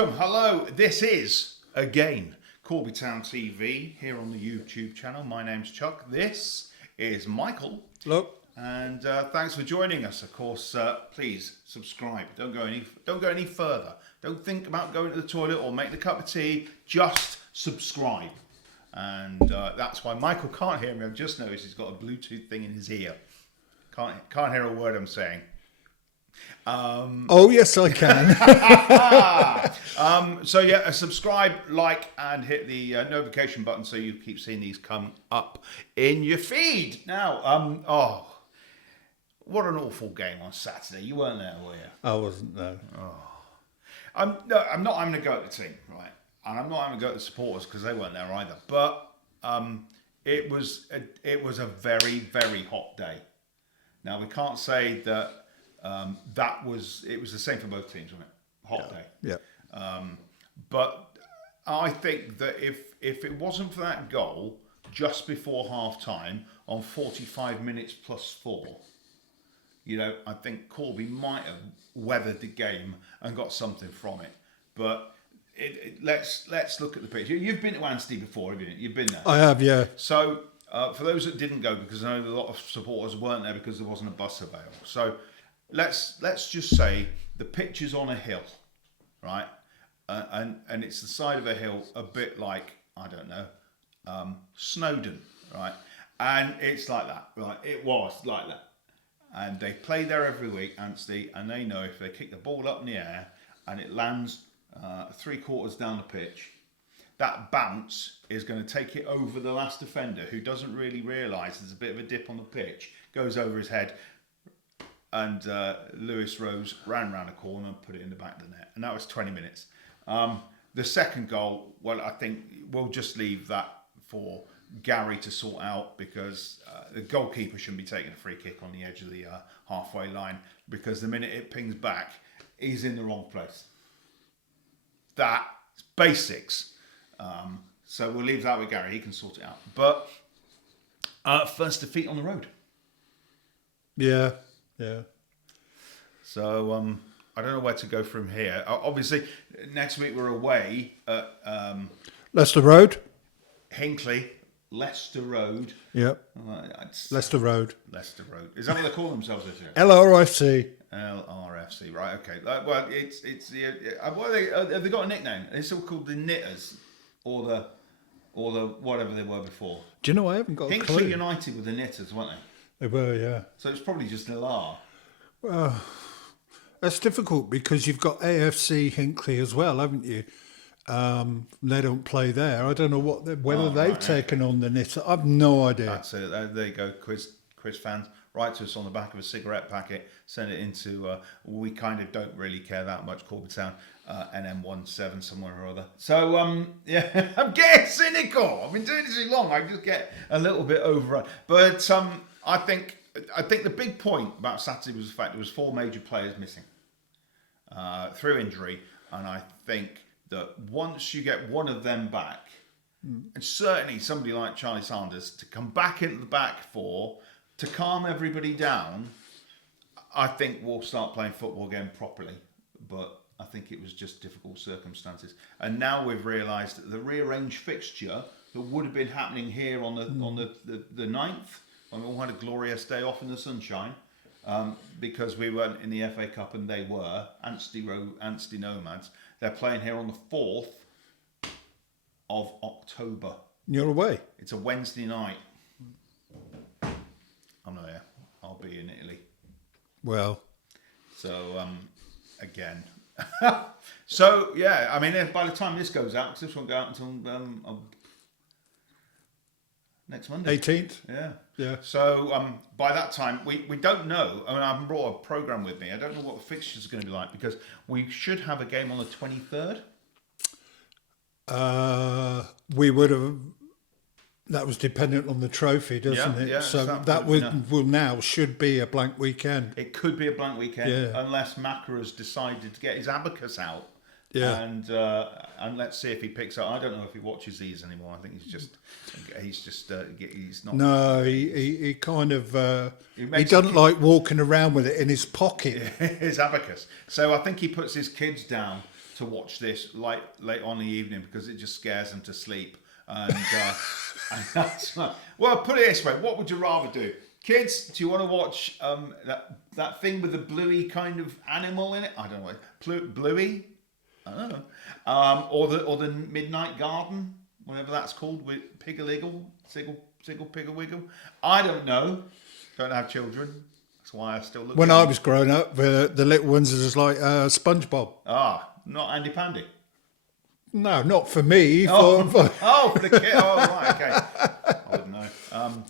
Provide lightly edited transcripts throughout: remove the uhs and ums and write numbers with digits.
Welcome, hello. This is, again, Corby Town TV here on the YouTube channel. My name's Chuck. This is Michael. Look. And thanks for joining us. Of course, please subscribe. Don't go any further. Don't think about going to the toilet or making a cup of tea. Just subscribe. And that's why Michael can't hear me. I've just noticed he's got a Bluetooth thing in his ear. Can't hear a word I'm saying. Oh yes, I can. So yeah, subscribe, like, and hit the notification button so you keep seeing these come up in your feed. Now, what an awful game on Saturday. You weren't there, were you? I wasn't, no. I'm not having a go at the team, right? And I'm not having a go at the supporters because they weren't there either. But it was a very, very hot day. Now we can't say that it was the same for both teams, wasn't it? Hot day. Yeah. But I think that if it wasn't for that goal just before half time on 45 minutes plus 4, I think Corby might have weathered the game and got something from it. But let's look at the pitch. You've been to Anstey before, haven't you? You've been there. I have, yeah. So for those that didn't go, because I know a lot of supporters weren't there because there wasn't a bus available. So let's just say the pitch is on a hill, right? And it's the side of a hill, a bit like, I don't know, Snowdon, right? And it's like that, right? It was like that. And they play there every week, Anstey, and they know if they kick the ball up in the air and it lands 3/4 down the pitch, that bounce is going to take it over the last defender, who doesn't really realise there's a bit of a dip on the pitch, goes over his head, and Lewis Rose ran round a corner and put it in the back of the net. And that was 20 minutes. The second goal, well, I think we'll just leave that for Gary to sort out, because the goalkeeper shouldn't be taking a free kick on the edge of the halfway line, because the minute it pings back, he's in the wrong place. That's basics. So we'll leave that with Gary. He can sort it out. But first defeat on the road. Yeah. So I don't know where to go from here. Obviously, next week we're away at Leicester Road. Hinckley, Leicester Road. Yep. Leicester Road. Leicester Road. Is that what they call themselves this year? LRFC. LRFC. Right. Okay. Well, it's the. Have they got a nickname? They're still called the Knitters, or the whatever they were before. Do you know, I haven't got a clue. Hinckley United were the Knitters, weren't they? They were, yeah. So it's probably just an LR. Well, that's difficult because you've got AFC Hinckley as well, haven't you? They don't play there. I don't know whether they've taken on the Knitter. I've no idea. That's it. There you go, quiz fans. Write to us on the back of a cigarette packet. Send it into. We kind of don't really care that much. Corby Town, NM17 somewhere or other. So yeah, I'm getting cynical. I've been doing this too long. I just get a little bit overrun. But I think the big point about Saturday was the fact there was 4 major players missing through injury, and I think that once you get one of them back, and certainly somebody like Charlie Sanders to come back into the back 4 to calm everybody down, I think we'll start playing football again properly. But I think it was just difficult circumstances. And now we've realised that the rearranged fixture that would have been happening here on the 9th, when we all had a glorious day off in the sunshine, because we weren't in the FA Cup and they were, Anstey Nomads, they're playing here on the 4th of October. You're away? It's a Wednesday night. I'm not here. I'll be in Italy. Well. So, again. So, yeah, I mean, by the time this goes out, because this won't go out until next Monday. 18th? Yeah. So, by that time, we don't know. I mean, I haven't brought a programme with me. I don't know what the fixtures are going to be like, because we should have a game on the 23rd. We would have. That was dependent on the trophy, doesn't it? Yeah, so that should be a blank weekend. It could be a blank weekend, unless Macca has decided to get his abacus out. Yeah. And let's see if he picks up. I don't know if he watches these anymore. I think he's not. No, he kind of he doesn't like walking around with it in his pocket. His abacus. So I think he puts his kids down to watch this late on in the evening because it just scares them to sleep. And, and that's well, put it this way: what would you rather do? Kids, do you want to watch that thing with the bluey kind of animal in it? I don't know, bluey. I don't know. Or the Midnight Garden, whatever that's called, with Piggle-Iggle, Piggle-Wiggle. I don't know. Don't have children. That's why I still look. When I was growing up, the little ones was like SpongeBob. Not Andy Pandy. No, not for me. For the kid. Oh, right, okay. I wouldn't know.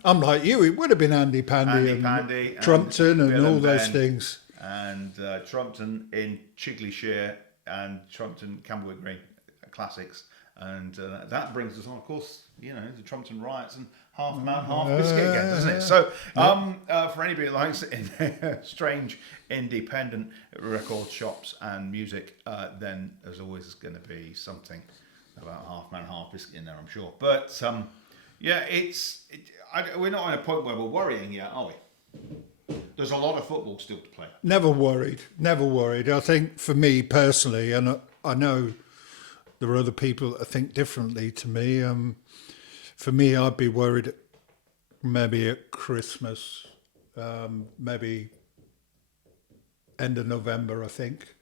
I'm like you. It would have been Andy Pandy and Trumpton and all those things. And Trumpton in Chigleyshire and Trumpton Camberwick Green classics. And that brings us on, of course, the Trumpton riots and half man, half biscuit again, doesn't it? So, for anybody who likes strange independent record shops and music, then there's always going to be something about half man, half biscuit in there, I'm sure. But we're not at a point where we're worrying yet, are we? There's a lot of football still to play. Never worried. I think for me personally, and I know there are other people that think differently to me. For me, I'd be worried maybe at Christmas, maybe end of November, I think,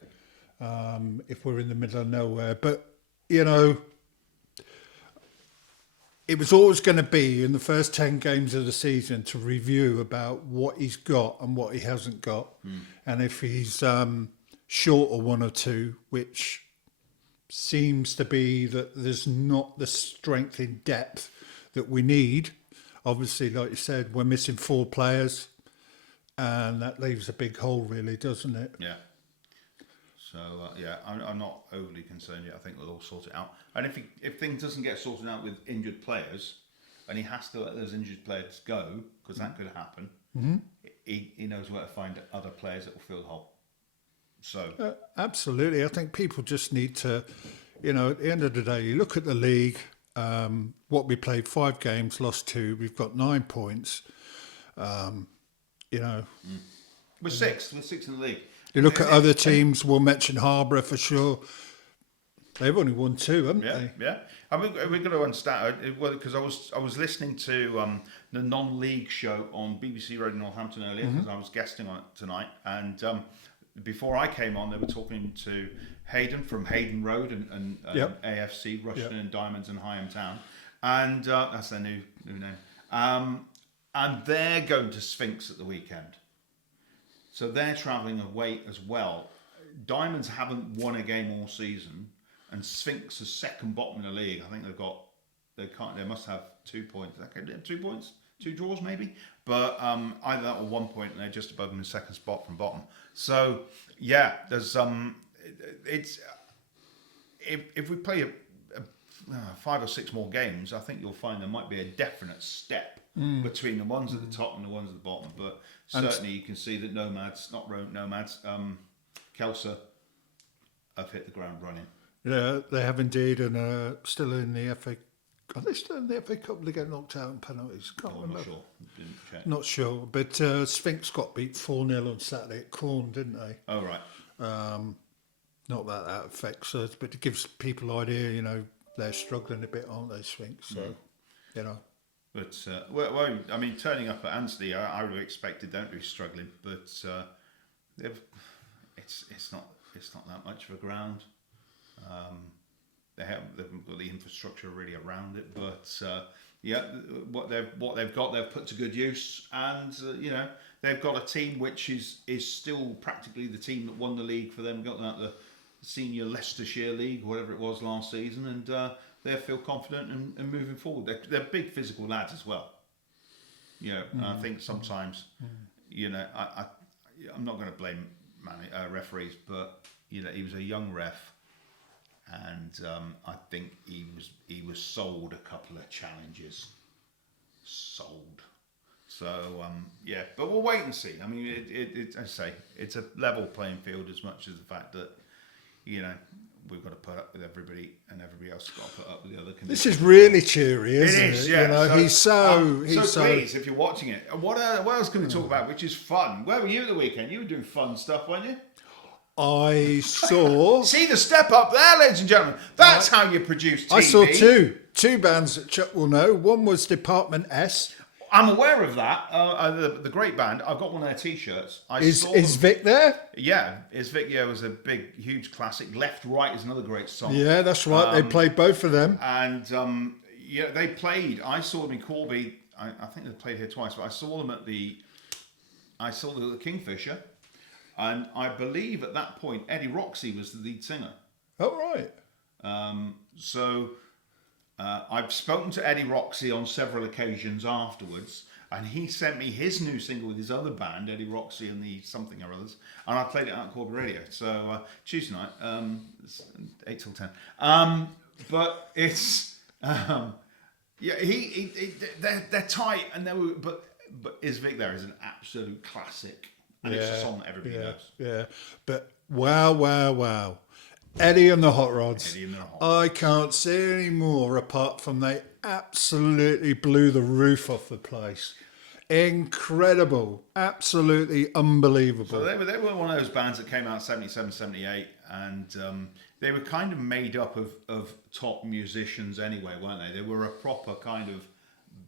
if we're in the middle of nowhere. But, it was always going to be in the first 10 games of the season to review about what he's got and what he hasn't got. And if he's short of one or two, which seems to be that there's not the strength in depth that we need. Obviously, like you said, we're missing 4 players, and that leaves a big hole, really, doesn't it? Yeah. So, I'm not overly concerned yet. I think we'll all sort it out. And if things doesn't get sorted out with injured players, and he has to let those injured players go, because that could happen, he knows where to find other players that will fill the hole. So absolutely. I think people just need to, at the end of the day, you look at the league, what we played 5 games, lost 2, we've got 9 points, We're 6th. We're 6th in the league. You look at other teams, we'll mention Harborough for sure. They've only won 2, haven't they? Yeah. I mean, we're going to understand, because I was listening to the non-league show on BBC Radio Northampton earlier, because I was guesting on it tonight, and before I came on, they were talking to Hayden from Hayden Road and AFC, Rushden and Diamonds and Higham Town. And that's their new name. And they're going to Sphinx at the weekend. So they're travelling away as well. Diamonds haven't won a game all season. And Sphinx is second bottom in the league. I think they must have 2 points. Okay, 2 points? 2 draws maybe, but either that or 1 point, and they're just above them in second spot from bottom. So there's it's if we play 5 or 6 more games, I think you'll find there might be a definite step between the ones at the top and the ones at the bottom. But certainly you can see that Nomads, Kelsa have hit the ground running. Yeah, they have indeed, and still in the FA. Are they still in the FA Cup? They get knocked out in penalties. Can't remember. Not sure. Didn't check. Not sure. But Sphinx got beat 4-0 on Saturday at Corn, didn't they? Oh, right. Not that affects us, but it gives people an idea, they're struggling a bit, aren't they, Sphinx? So, But, well, I mean, turning up at Anstey, I would have expected them to be struggling, but it's not that much of a ground. They haven't got the infrastructure really around it, but what they've got, they've put to good use, and they've got a team which is still practically the team that won the league for them, got the senior Leicestershire League, whatever it was last season, and they feel confident and moving forward. They're big physical lads as well. And I think sometimes, I'm not going to blame referees, but he was a young ref. And I think he was sold a couple of challenges. Sold. So but we'll wait and see. I mean, it as I say, it's a level playing field as much as the fact that we've got to put up with everybody, and everybody else has got to put up with the other conditions. This is really cheery, isn't it? It is, yeah. He's so please, if you're watching it, what else can we talk about? Which is fun. Where were you at the weekend? You were doing fun stuff, weren't you? I saw. See the step up there, ladies and gentlemen. That's how you produce TV. I saw two bands that Chuck will know. One was Department S. I'm aware of that. The great band. I've got one of their T-shirts. Is Vic there? Yeah, Is Vic? Yeah, was a big, huge classic. Left Right is another great song. Yeah, that's right. They played both of them. And yeah, they played. I saw them in Corby. I think they played here twice, but I saw them at the Kingfisher, and I believe at that point Eddie Roxy was the lead singer. Oh right. So I've spoken to Eddie Roxy on several occasions afterwards, and he sent me his new single with his other band, Eddie Roxy and the something or others, and I played it out at Corby Radio. So Tuesday night, it's 8 till 10. But it's yeah, they're tight, and but Is Vic There is an absolute classic, and it's a song that everybody knows. Yeah, but wow. Eddie and the Hot Rods. I can't say any more apart from they absolutely blew the roof off the place. Incredible. Absolutely unbelievable. So they were one of those bands that came out 77, 78, and they were kind of made up of top musicians anyway, weren't they? They were a proper kind of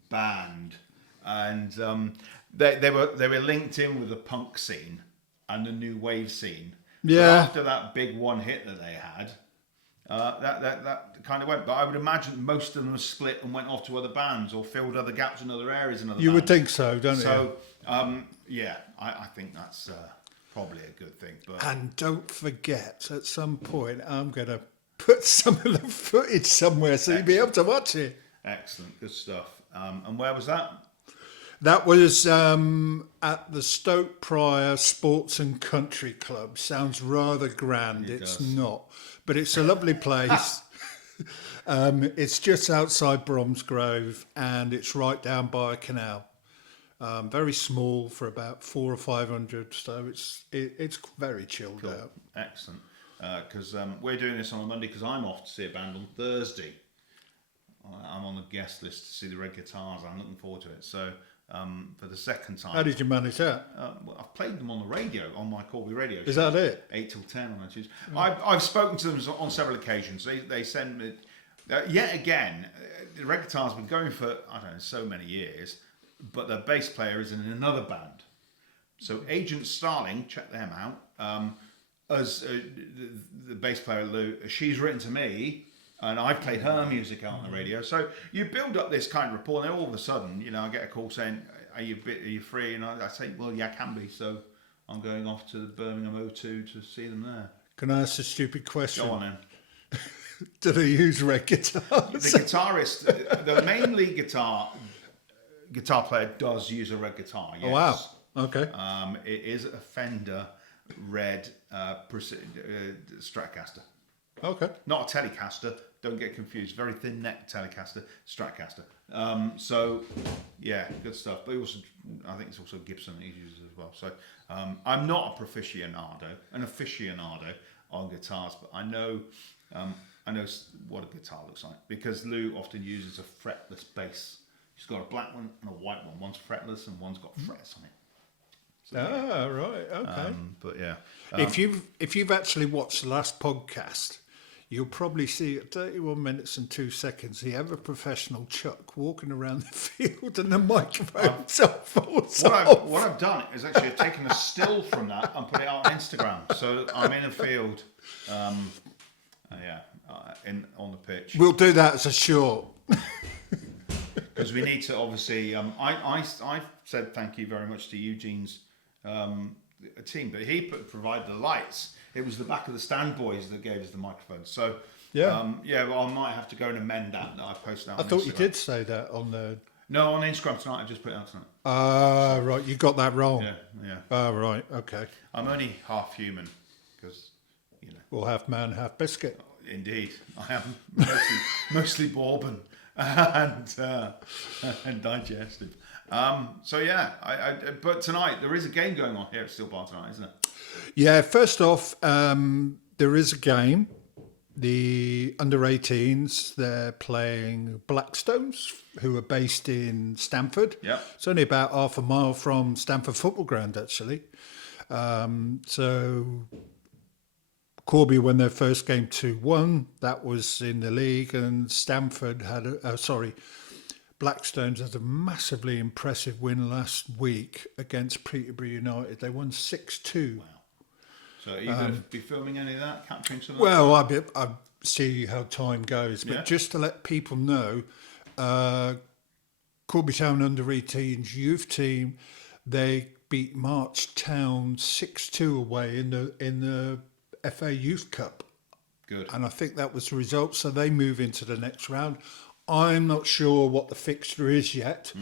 band, and they were linked in with the punk scene and the new wave scene. Yeah. But after that big one hit that they had, that kind of went. But I would imagine most of them split and went off to other bands or filled other gaps in other areas in other bands. You would think so, don't you? So, yeah, I think that's probably a good thing. But and don't forget, at some point, I'm going to put some of the footage somewhere so you'll be able to watch it. Excellent, good stuff. And where was that? That was at the Stoke Prior Sports and Country Club. Sounds rather grand. It's not. But it's a lovely place. It's just outside Bromsgrove, and it's right down by a canal. Very small for about 400 or 500, so it's very chilled out. Excellent. Because we're doing this on a Monday because I'm off to see a band on Thursday. I'm on the guest list to see the Red Guitars. I'm looking forward to it. So for the second time. How did you manage that? Well, I've played them on the radio, on my Corby radio show. Is that it? 8 till 10 on a Tuesday. I've spoken to them on several occasions. They send me, yet again, the Red Guitars have been going for, I don't know, so many years, but their bass player is in another band. So Agent Starling, check them out, as the bass player Lou, she's written to me, and I've played her music out on the radio. So you build up this kind of rapport, and then all of a sudden, I get a call saying, are you free? And I say, well, yeah, I can be. So I'm going off to the Birmingham O2 to see them there. Can I ask a stupid question? Go on then. Do they use Red guitars? The guitarist, the main lead guitar player does use a Red guitar, yes. Oh, wow. Okay. It is a Fender Red Stratocaster. Okay. Not a Telecaster. Don't get confused. Very thin neck Telecaster, Stratocaster. So, yeah, good stuff. But also, I think it's also Gibson that he uses as well. So, I'm not an aficionado on guitars, but I know what a guitar looks like because Lou often uses a fretless bass. She's got a black one and a white one. One's fretless and one's got frets on it. So, right, okay. But yeah, if you've actually watched the last podcast, you'll probably see at 31 minutes and 2 seconds the ever professional Chuck walking around the field and the microphone's off. What I've done is actually I've taken a still from that and put it out on Instagram. So I'm in a field, on the pitch. We'll do that as a short. Because we need to obviously. I said thank you very much to Eugene's team, but he provided the lights. It was the back of the stand boys that gave us the microphone. So well, I might have to go and amend that I posted out. I thought Instagram. You did say that on the. No, on Instagram tonight. I just put it out tonight. Right, you got that wrong. Yeah. Right, okay. I'm only half human because Well, half man, half biscuit. Indeed, I am mostly bourbon and digestive. So yeah, but tonight there is a game going on here at Steel Bar tonight, isn't it? Yeah, first off, there is a game. The under-18s, they're playing Blackstones, who are based in Stamford. Yeah. It's only about half a mile from Stamford Football Ground, actually. So Corby won their first game 2-1. That was in the league, and Stamford had Blackstones had a massively impressive win last week against Peterborough United. They won 6-2. Wow. So are you going to be filming any of that, capturing some of Well, I see how time goes, but Yeah. just to let people know, Corby Town under-18s youth team, they beat March Town 6-2 away in the FA Youth Cup. Good. And I think that was the result, so they move into the next round. I'm not sure what the fixture is yet,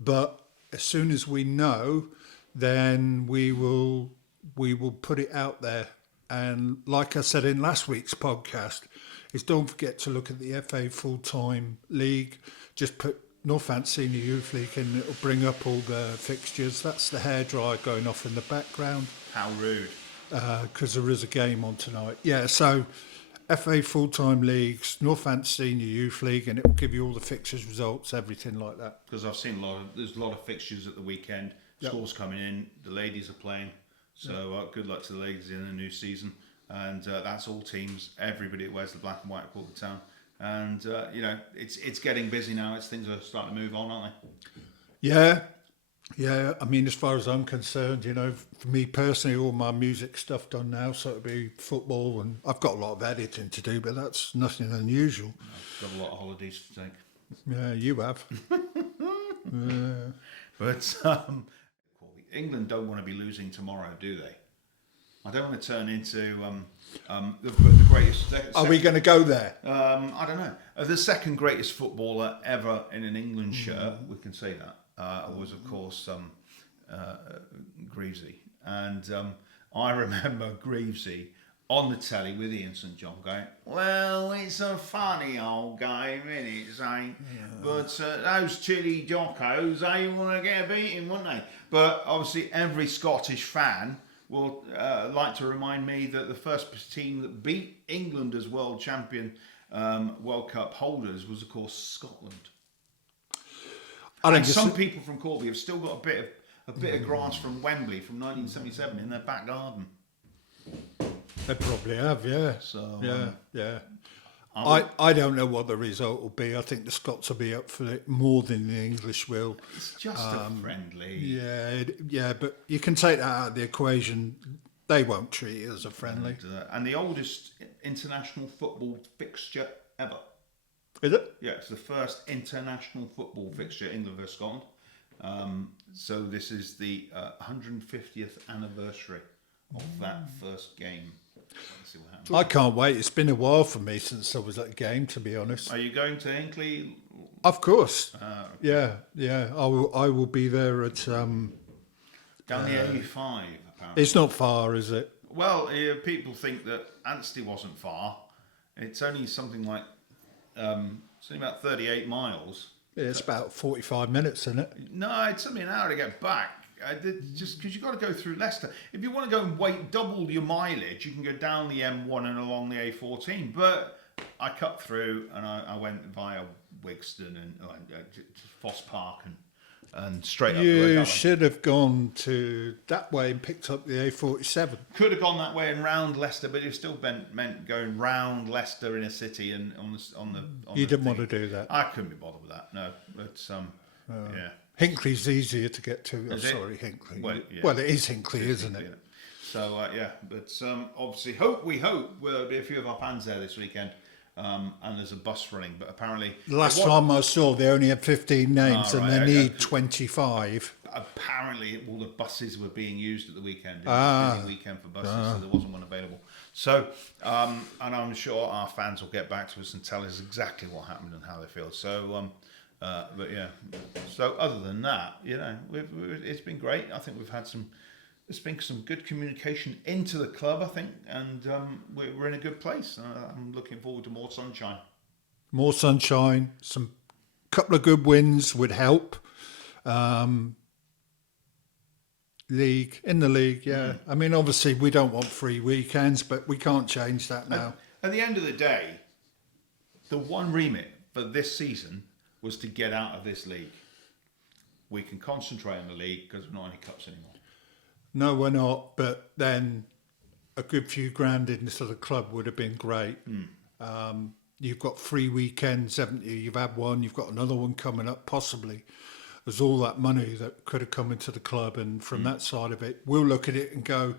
but as soon as we know, then we will put it out there. And like I said in last week's podcast, is don't forget to look at the FA full-time league. Just put Northampton Senior Youth League and it'll bring up all the fixtures. That's the hairdryer going off in the background. How rude. Because there is a game on tonight. Yeah, so FA full-time leagues, Northampton Senior Youth League, and it will give you all the fixtures, results, everything like that. Because I've seen there's a lot of fixtures at the weekend. Scores coming in. The ladies are playing. So good luck to the ladies in the new season. And that's all teams. Everybody that wears the black and white at Corby Town. And it's getting busy now. Things are starting to move on, aren't they? Yeah. I mean, as far as I'm concerned, for me personally, all my music stuff done now, so it'll be football, and I've got a lot of editing to do, but that's nothing unusual. I've got a lot of holidays to take. Yeah, you have. But England don't want to be losing tomorrow, do they? I don't want to turn into the greatest. Are we going to go there? I don't know. The second greatest footballer ever in an England shirt, we can say that, was of course Greavesy. And I remember Greavesy on the telly with Ian St John going, well, it's a funny old game, isn't it, Zane? Yeah. But those chilly dockos, they want to get a beating, wouldn't they? But obviously every Scottish fan will like to remind me that the first team that beat England as world champion World Cup holders was, of course, Scotland. And some people from Corby have still got a bit of grass from Wembley from 1977 in their back garden. They probably have, yeah. So yeah. I don't know what the result will be. I think the Scots will be up for it more than the English will. It's just a friendly. Yeah, but you can take that out of the equation. They won't treat it as a friendly. And the oldest international football fixture ever. Is it? Yeah, it's the first international football fixture, England versus Scotland. So this is the 150th anniversary of that first game. Let's see what happens. I can't wait. It's been a while for me since I was at a game, to be honest. Are you going to Hinckley? Of course. Okay. Yeah. I will be there at... down the A5, apparently. It's not far, is it? Well, people think that Anstey wasn't far. It's only something like... it's only about 38 miles. Yeah, it's about 45 minutes, isn't it? No, it took me an hour to get back. Just because you've got to go through Leicester. If you want to go and wait double your mileage, you can go down the M1 and along the A14. But I cut through and I went via Wigston and Foss Park and straight up the road. You should have gone to that way and picked up the A47. Could have gone that way and round Leicester, but it still meant going round Leicester in a city and on the. You didn't want to do that. I couldn't be bothered with that. No, but yeah. Hinckley's easier to get to. Sorry, Hinckley. Well, it is Hinckley, isn't it? Yeah. So but obviously, we hope there'll be a few of our fans there this weekend. And there's a bus running, but apparently... The last time I saw, they only had 15 names and they need 25. Apparently, all the buses were being used at the weekend. It was a busy weekend for buses, so there wasn't one available. So, and I'm sure our fans will get back to us and tell us exactly what happened and how they feel. So, but yeah. So, other than that, it's been great. I think there's been some good communication into the club, I think, and we're in a good place. I'm looking forward to more sunshine. More sunshine, some couple of good wins would help. League, yeah. I mean, obviously, we don't want free weekends, but we can't change that now. At the end of the day, the one remit for this season was to get out of this league. We can concentrate on the league because we're not in any cups anymore. No, we're not. But then a good few grand into the club would have been great. You've got 3 weekends, haven't you? You've had one, you've got another one coming up, possibly. There's all that money that could have come into the club, and from that side of it, we'll look at it and go,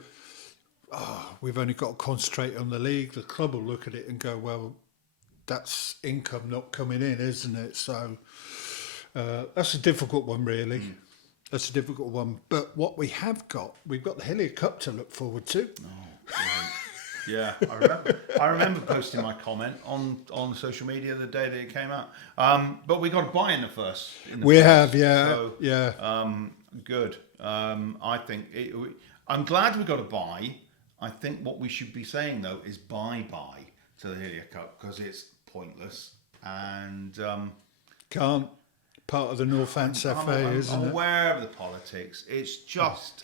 we've only got to concentrate on the league. The club will look at it and go, well, that's income not coming in, isn't it? So that's a difficult one, really. That's a difficult one. But what we have got, we've got the Hillier Cup to look forward to. Right. Yeah, I remember posting my comment on social media the day that it came out. But we got a buy in the first. Yeah. So, yeah. Good. I think I'm glad we got a buy. I think what we should be saying though is bye to the Hillier Cup, because it's pointless and Can't. Part of the Northamptonshire FA, isn't it? I'm aware of the politics. It's just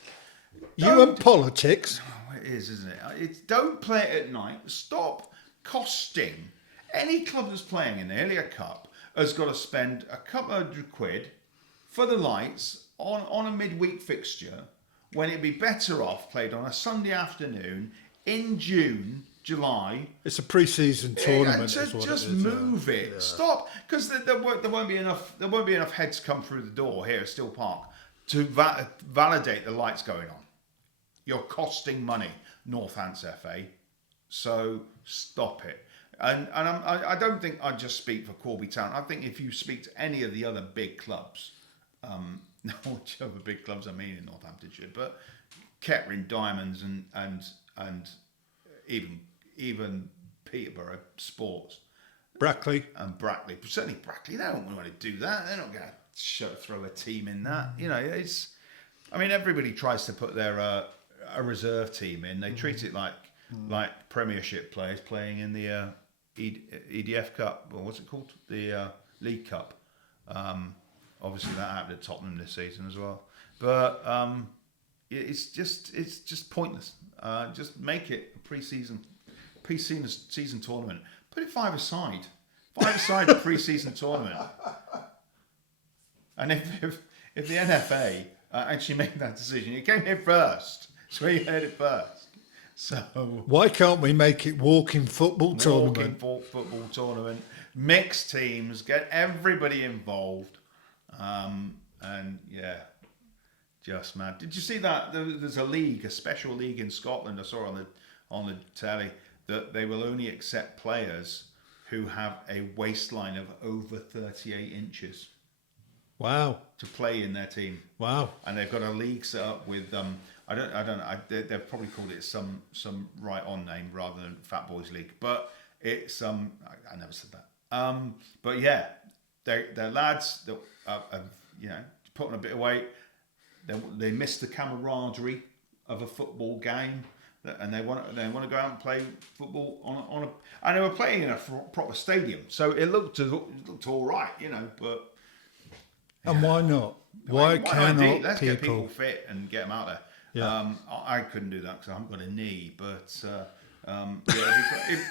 you and politics. Oh, it is, isn't it? Don't play it at night. Stop costing. Any club that's playing in the Hillier Cup has got to spend a couple of £100 for the lights on a midweek fixture, when it'd be better off played on a Sunday afternoon in June, July. It's a pre-season tournament. Just move it. Yeah. Stop, because there won't be enough. There won't be enough heads come through the door here at Still Park to validate the lights going on. You're costing money, Northamptonshire FA. So stop it. And I don't think I just speak for Corby Town. I think if you speak to any of the other big clubs, whichever big clubs I mean in Northamptonshire, but Kettering, Diamonds, and even Peterborough Sports, Brackley, certainly Brackley. They don't want to do that. They're not going to throw a team in that. You know, everybody tries to put their a reserve team in. They treat it like Premiership players playing in the EDF Cup, or what's it called, the League Cup. Obviously that happened at Tottenham this season as well. But it's just pointless. Just make it a pre-season tournament. Put it five-a-side a pre-season tournament. And if the NFA actually made that decision, it came here first. It's where you heard it first. So why can't we make it walking football tournament? Football tournament, mixed teams, get everybody involved, and yeah, just mad. Did you see that there's a special league in Scotland? I saw on the telly that they will only accept players who have a waistline of over 38 inches. Wow. To play in their team. Wow. And they've got a league set up with I don't know. They've probably called it some right on name rather than Fat Boys League, but it's I never said that. But yeah, they're lads that putting a bit of weight. They miss the camaraderie of a football game, and they want to go out and play football on a. And they were playing in a proper stadium, so it looked all right, but. And why not? Why cannot Let's get people fit and get them out there. Yeah. I couldn't do that because I haven't got a knee, but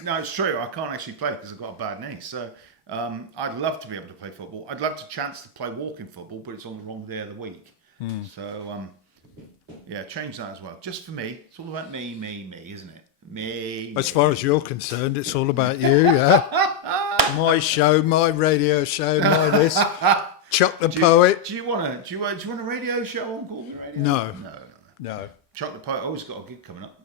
no, it's true. I can't actually play because I've got a bad knee. So I'd love to be able to play football. I'd love to chance to play walking football, but it's on the wrong day of the week. So change that as well. Just for me. It's all about me, isn't it? Me. As far as you're concerned, it's all about you. Yeah. My show, my radio show, my this. Chuck the Poet. Do you want a radio show on Corby Radio? No. Chuck the Poet. Oh, he's got a gig coming up.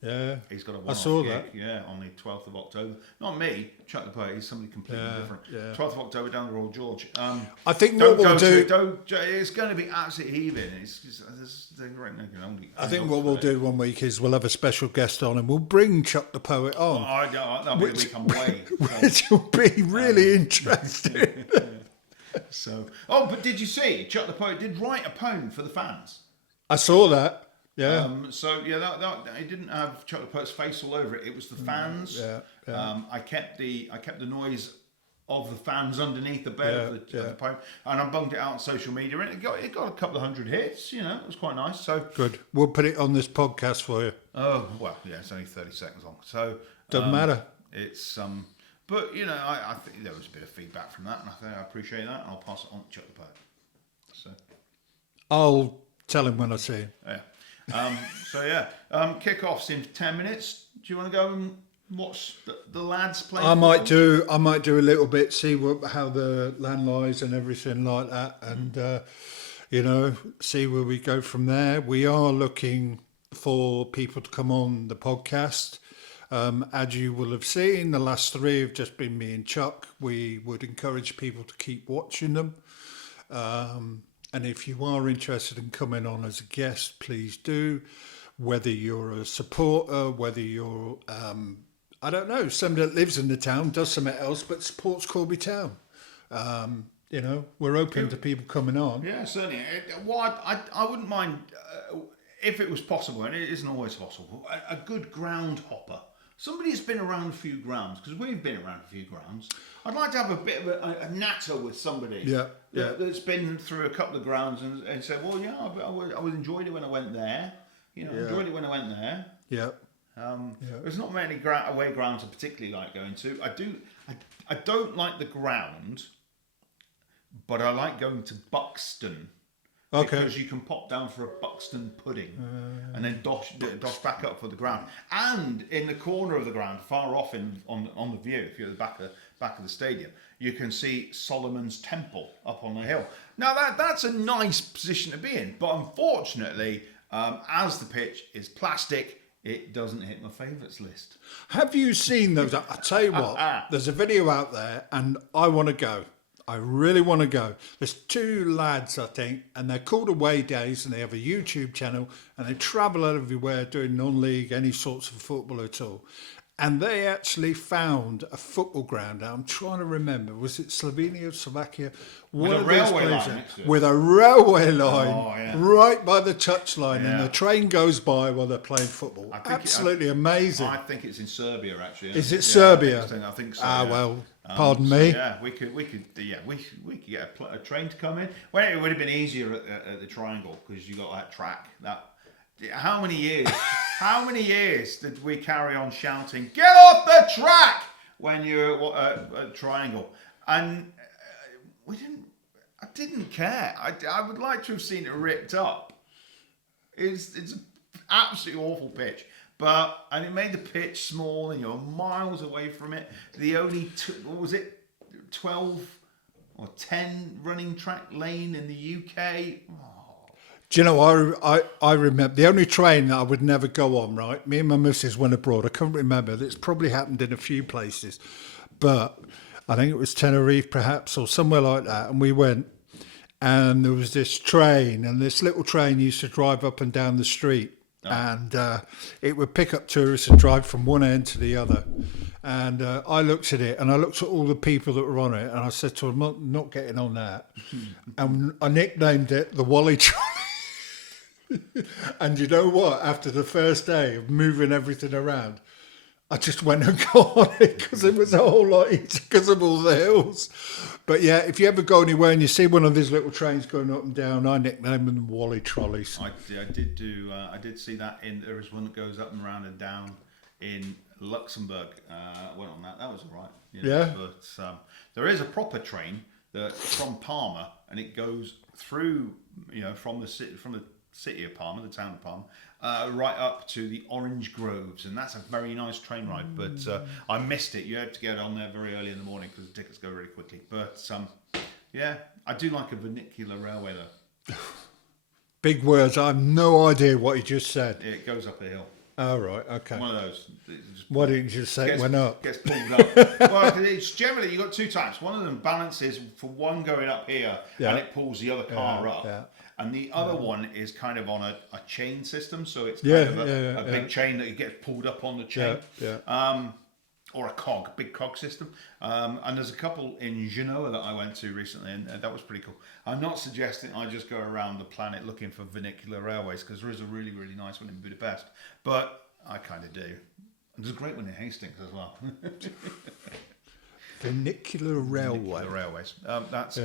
Yeah. He's got a I saw gig, that. Yeah, on the 12th of October. Not me, Chuck the Poet. He's somebody completely different. Yeah. 12th of October down the Royal George. I think what we'll do. It's going to be absolutely heaving. I think what we'll do one week is we'll have a special guest on and we'll bring Chuck the Poet on. That'll be the week I'm away. Which will be really interesting. So, but did you see Chuck the Poet did write a poem for the fans? I saw that. Yeah. That it didn't have Chuck the Poet's face all over it. It was the fans. Yeah. I kept the noise of the fans underneath the bed of the poem, and I bunged it out on social media, and it got a couple of hundred hits. It was quite nice. So good. We'll put it on this podcast for you. Oh well, yeah. It's only 30 seconds long, so doesn't matter. It's But I think there was a bit of feedback from that, and I think I appreciate that. And I'll pass it on to Chuck the Poet. So I'll tell him when I see him. Yeah. So yeah, kick-off's in 10 minutes. Do you want to go and watch the lads play? I might do a little bit, see how the land lies and everything like that, and see where we go from there. We are looking for people to come on the podcast. As you will have seen, the last 3 have just been me and Chuck. We would encourage people to keep watching them. And if you are interested in coming on as a guest, please do. Whether you're a supporter, whether you're, I don't know, somebody that lives in the town, does something else, but supports Corby Town. We're open to people coming on. Yeah, certainly. I wouldn't mind, if it was possible, and it isn't always possible, a good ground hopper. Somebody who's been around a few grounds, because we've been around a few grounds. I'd like to have a bit of a natter with somebody that's been through a couple of grounds and said, well, yeah, I enjoyed it when I went there. Enjoyed it when I went there. Yeah. There's not many away grounds I particularly like going to. I don't like the ground, but I like going to Buxton. Okay. Because you can pop down for a Buxton pudding and then dosh back up for the ground. And in the corner of the ground, far off on the view, if you're at the back of the stadium, you can see Solomon's Temple up on the hill. Now that's a nice position to be in, but unfortunately, as the pitch is plastic, it doesn't hit my favourites list. Have you seen those? I tell you what, there's a video out there, and I want to go. I really want to go. There's 2 lads, I think, and they're called Away Days, and they have a YouTube channel, and they travel everywhere doing non-league, any sorts of football at all. And they actually found a football ground. Now, I'm trying to remember, was it Slovenia or Slovakia? With a railway line next to it. With a railway line right by the touchline, and the train goes by while they're playing football. Absolutely amazing. I think it's in Serbia, actually. Is it Serbia? I think so. Well, pardon me. Yeah, we could get a train to come in. Well, it would have been easier at the Triangle because you got that track. How many years did we carry on shouting, "Get off the track!" when you're at Triangle? And I didn't care. I would like to have seen it ripped up. It's an absolutely awful pitch. And it made the pitch small, and you're miles away from it. The only 12 or 10 running track lane in the UK. Do you know, I remember the only train that I would never go on, right? Me and my missus went abroad. I can't remember. It's probably happened in a few places. But I think it was Tenerife perhaps, or somewhere like that. And we went, and there was this train, and this little train used to drive up and down the street. And it would pick up tourists and drive from one end to the other. And I looked at it, and I looked at all the people that were on it, and I said to them, I'm not getting on that. And I nicknamed it the Wally Trolley. And you know what? After the first day of moving everything around, I just went and got on it because it was a whole lot easier because of all the hills. But yeah, if you ever go anywhere and you see one of these little trains going up and down, I nickname them Wally Trolleys. I did see that there is one that goes up and round and down in Luxembourg. I went on that. That was all right. Yeah. But there is a proper train from Parma, and it goes through, from the city of Parma, the town of Parma, right up to the orange groves, and that's a very nice train ride. But I missed it. You had to get on there very early in the morning because the tickets go really quickly. But I do like a vernacular railway though. Big words. I have no idea what you just said. It goes up a hill. Oh, right, okay. One of those. Why didn't you just say it went up? Gets pulled up. Well, it's generally, you've got 2 types. One of them balances for one going up here, and it pulls the other car up. Yeah. And the other one is kind of on a chain system, so it's kind of a big chain that gets pulled up on the chain. Or a big cog system. And there's a couple in Genoa that I went to recently, and that was pretty cool. I'm not suggesting I just go around the planet looking for vernacular railways, because there is a really, really nice one in Budapest. But I kind of do. And there's a great one in Hastings as well. Vernacular railway. Vernacular railways. That's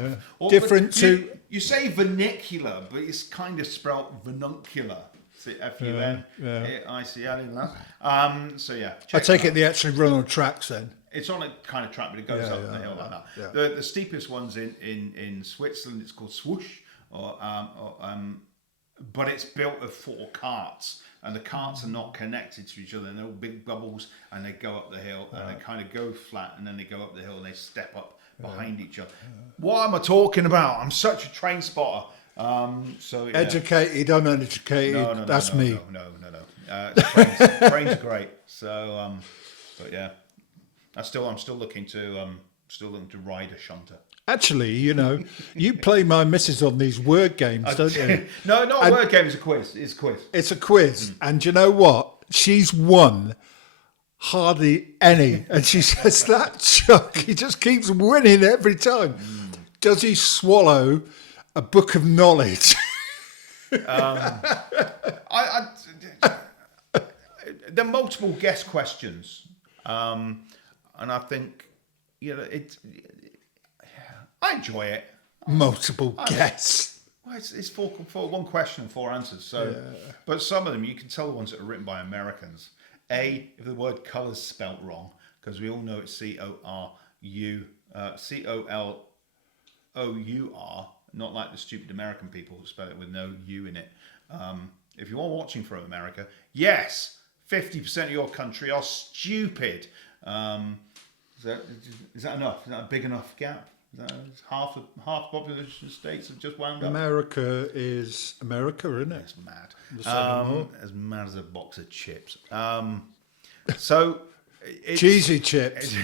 different to... You say vernacular, but it's kind of spelled vernacular. F-U-N-I-C-L. So yeah. I take it they actually run on tracks then. It's on a kind of track, but it goes up the hill like that. Yeah. The steepest ones in Switzerland, it's called Swoosh, but it's built of 4 carts, and the carts are not connected to each other. They're all big bubbles, and they go up the hill, and they kind of go flat, and then they go up the hill, and they step up behind each other. What am I talking about? I'm such a train spotter. So yeah. Educated, uneducated. No, that's no, me. No. Trains are great. So, but yeah, I'm still looking to ride a shunter. Actually, you play my missus on these word games, don't you? No, not a word game. It's a quiz. It's a quiz. It's a quiz, and you know what? She's won hardly any, and she says that Chuck, he just keeps winning every time. Does he swallow a book of knowledge? There are multiple guess questions, and I think I enjoy it. Multiple guess. Well, it's for 1 question and 4 answers. So, but some of them you can tell the ones that are written by Americans. If the word colour's spelt wrong, because we all know it's COLOUR, not like the stupid American people who spell it with no U in it. If you are watching from America, yes, 50% of your country are stupid. Is that enough? Is that a big enough gap? Half the population states have just wound up. America is America, isn't it? It's mad. As mad as a box of chips. So cheesy chips.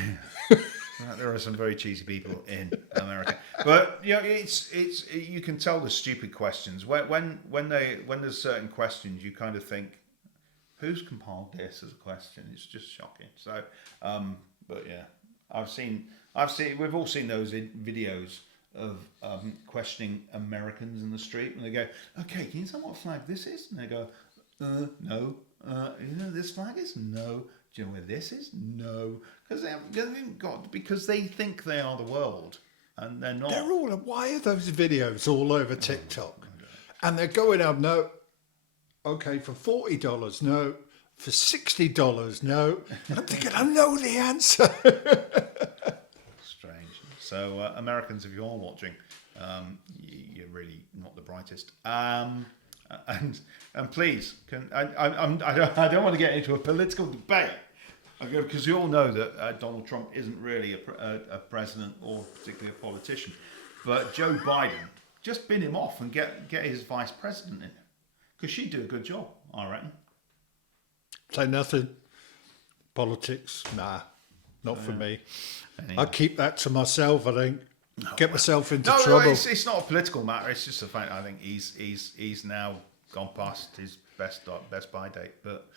There are some very cheesy people in America, but it's you can tell the stupid questions when there's certain questions you kind of think, who's compiled this as a question? It's just shocking. So, but yeah, I've seen. We've all seen those videos of questioning Americans in the street, and they go, "Okay, can you tell what flag this is?" And they go, "No." This flag is? No. Do you know where this is? No. Because they think they are the world, and they're not. Why are those videos all over TikTok? And they're going up, no. Okay, for $40, no. For $60, no. And I'm thinking, I know the answer. Strange. So, Americans, if you're watching, you're really not the brightest. And please, I don't want to get into a political debate, because you all know that Donald Trump isn't really a president or particularly a politician, but Joe Biden, just bin him off and get his vice president in, because she'd do a good job, I reckon. Say nothing. Politics, nah, not for me. Anyway. I keep that to myself. I think get myself into trouble. No, it's not a political matter. It's just a fact. I think he's now gone past his best by date. But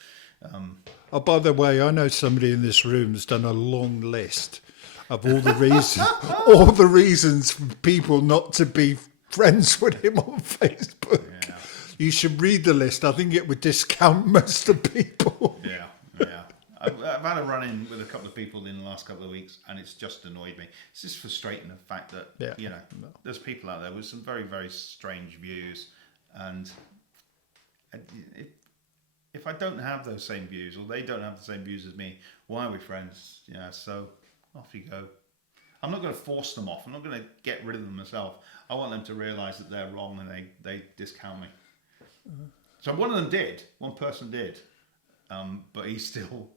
oh, by the way, I know somebody in this room has done a long list of all the reasons for people not to be friends with him on Facebook. Yeah. You should read the list. I think it would discount most of people. Yeah. I've had a run-in with a couple of people in the last couple of weeks, and it's just annoyed me. It's just frustrating, the fact that, there's people out there with some very, very strange views, and if I don't have those same views, or they don't have the same views as me, why are we friends? Yeah, so off you go. I'm not going to force them off. I'm not going to get rid of them myself. I want them to realise that they're wrong and they discount me. So one person did, but he still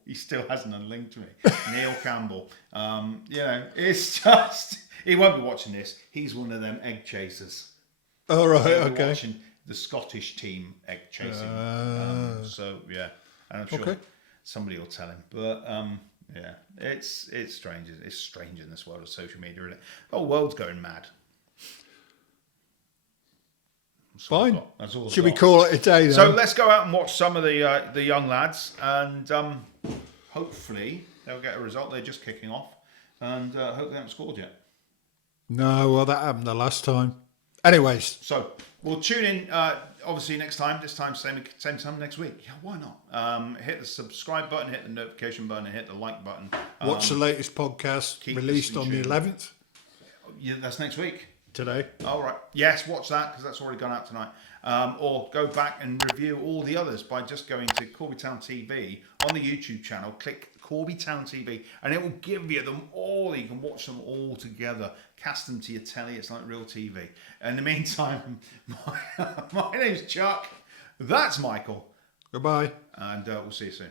hasn't unlinked me. Neil Campbell. It's just, he won't be watching this. He's one of them egg chasers. All right, He'll be okay. watching the Scottish team egg chasing. So yeah, and I'm sure somebody will tell him. But yeah, it's strange. It's strange in this world of social media, isn't it? The whole world's going mad. Fine. That's all. Should we call it a day then? So let's go out and watch some of the young lads, and hopefully they'll get a result. They're just kicking off, and hope they haven't scored yet. No, well, that happened the last time. Anyways, so we'll tune in. Obviously next time. This time same time next week. Yeah, why not? Hit the subscribe button, hit the notification button, and hit the like button. Watch the latest podcast released on the 11th. Yeah, that's next week. today. All right. Yes, watch that because that's already gone out tonight. Or go back and review all the others by just going to Corby Town TV on the YouTube channel. Click Corby Town TV, and it will give you them all. You can watch them all together. Cast them to your telly. It's like real TV. In the meantime, my name's Chuck. That's Michael. Goodbye. And we'll see you soon.